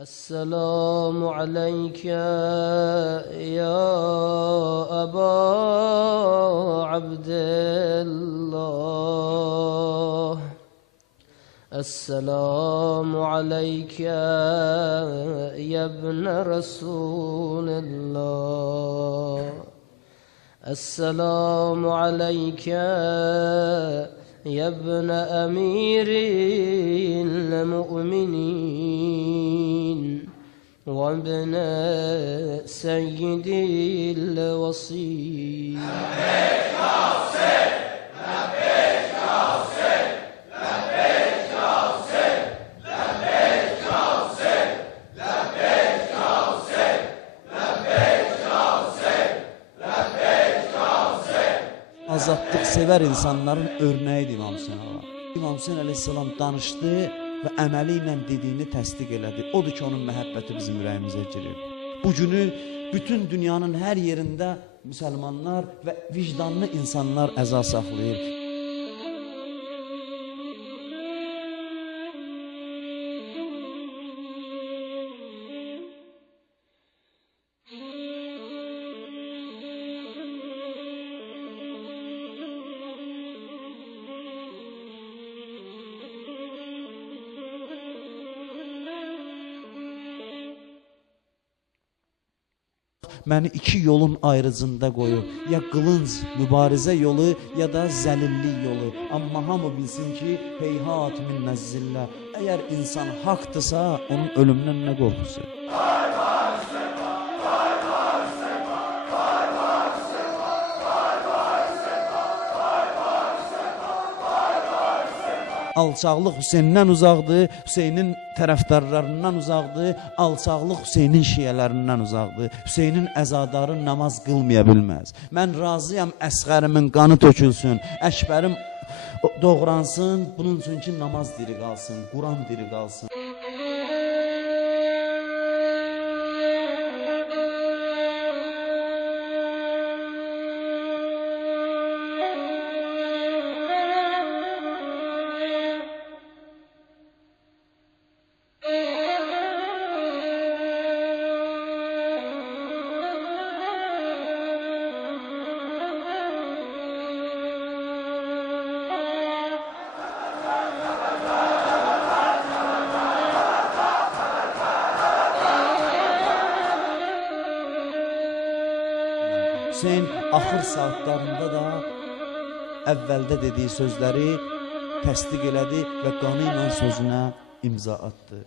السلام عليك يا أبا عبد الله. السلام عليك يا ابن رسول الله. السلام عليك يا ابن أمير المؤمنين وابن سيد الوصي. Azadlıq sevər insanların örnəyidir İmam Hüseyin ağa. İmam Hüseyin əleyhissalam danışdı və əməli ilə dediyini təsdiq elədi. Odur ki, onun məhəbbəti bizim ürəyimizə girir. Bu günü bütün dünyanın hər yerində müsəlmanlar və vicdanlı insanlar əza saxlayır. Məni iki yolun ayrıcında qoyub, ya qılınc, mübarizə yolu, ya da zəlillik yolu. Amma hamı bilsin ki, heyhat minnəz zillə. Əgər insan haqdırsa, onun ölümdən nə qorxusu? Alçaqlıq Hüseyndən uzaqdır, Hüseynin tərəfdarlarından uzaqdır, alçaqlıq Hüseynin şiyələrindən uzaqdır. Hüseynin əzadarı namaz qılmaya bilməz. Mən razıyam əsğərimin qanı tökülsün, Əkbərim doğransın, bunun üçün ki namaz diri qalsın, Quran diri qalsın. Hüseyin axır saatlarında da əvvəldə dediyi sözləri təsdiq elədi və qanı ilə sözünə imza atdı.